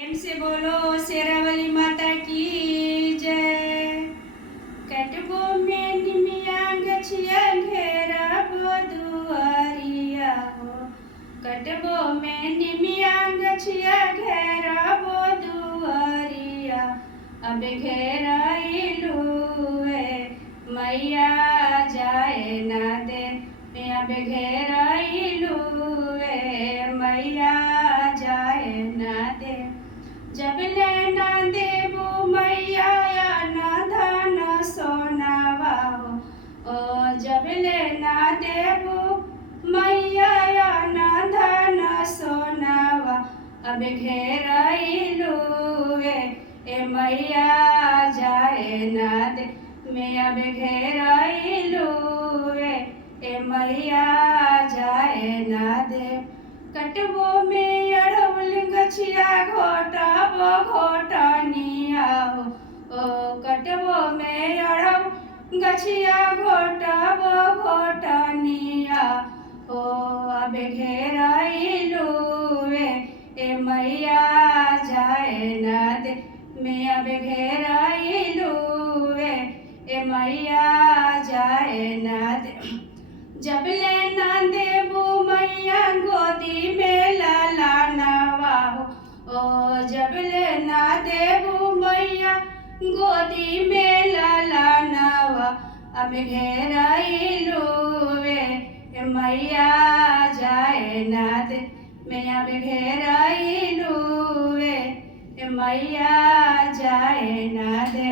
प्रेम से बोलो शेरावाली माता की जय। कटबो में निमिया गछिया घेरबो दुआरिया हो। कटबो में निमिया गछिया घेरबो दुआरिया। अब घेराइलू मैया जाए ना दे। अब घेराइलू मैया जाए ना दे। जब लेना देबू मैया ना धन सोनावा हो। ओ जब लेना देबू मैया ना धन सोनावा। अब घेराइलू ए मैया जाए ना दे। मैं अब घेराइलू ए मैया जाए ना दे। कटबो में अड़हुल गछिया घोटबो घोटनिया हो। ओ कटबो में अड़हुल गछिया घोटबो घोटनिया हो। अब घेराइलू ए मैया जाए ना दे। मैं अब घेराइलू ए मैया जाए ना दे। जब लेना देबू मैया गोदी में ललनवा हो। ओ जब लेना देबू मैया गोदी में ललनवा। अब घेराइलू मैया जाए ना दे। मैं अब घेराइलू मैया जाए ना दे।